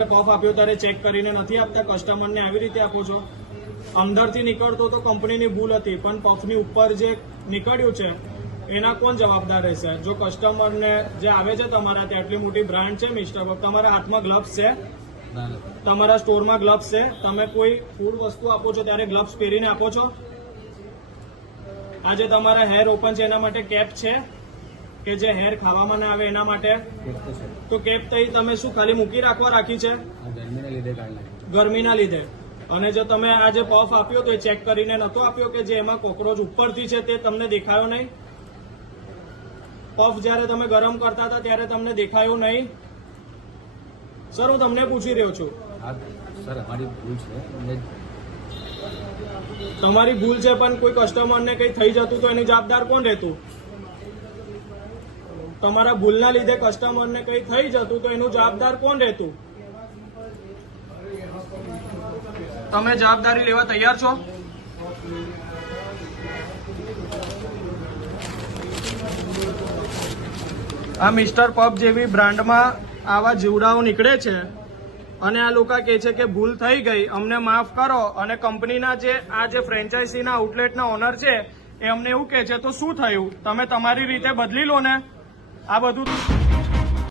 Puff આપ્યો ત્યારે check કરીને નથી આપતા, કસ્ટમરને આવી રીતે આપો છો. અંદરથી નીકળતો તો કંપનીની ભૂલ હતી, પણ પફની ઉપર જે નીકળ્યું છે એના કોણ જવાબદાર રહેશે? જો કસ્ટમરને જે આવે છે તમારા ત્યાં આટલી મોટી બ્રાન્ડ છે મિસ્ટર પફ, તમારા હાથમાં ગ્લવ્સ છે? તમારા સ્ટોરમાં ગ્લવ્સ છે? તમે કોઈ ફૂડ વસ્તુ આપો છો ત્યારે ગ્લવ્સ પહેરીને આપો છો? આજે તમારા હેર ઓપન છે એના માટે કેપ છે કે જે હેર ખાવામાં ના આવે એના માટે? તો કેપ થઈ તમે શું ખાલી મૂકી રાખી છે? ગરમીના લીધે. અને જો તમે આ જે પફ આપ્યો તો એ ચેક કરીને નતો આપ્યો કે જે એમાં કોકરોચ ઉપરથી છે તે તમને દેખાયો નહીં? પફ જયારે તમે ગરમ કરતા હતા ત્યારે તમને દેખાયું નહીં? સર હું તમને પૂછી રહ્યો છું. સર અમારી ભૂલ છે. તમારી ભૂલ છે, પણ કોઈ કસ્ટમરને કઈ થઈ જતું તો એની જવાબદાર કોણ રહેતું? તમારા ભૂલના લીધે કસ્ટમરને કઈ થઈ જતું તો એનું જવાબદાર કોણ રહેતું? તમે જવાબદારી લેવા તૈયાર છો? આ મિસ્ટર પફ જેવી બ્રાન્ડમાં આવા જીવડાઓ નીકળે છે અને આ લોકો કહે છે કે ભૂલ થઈ ગઈ, અમને માફ કરો. અને કંપનીના જે ફ્રેન્ચાઇઝીના આઉટલેટના ઓનર છે એ અમને એવું કહે છે તો શું થયું? તમે તમારી રીતે બદલી લો ને આ બધું.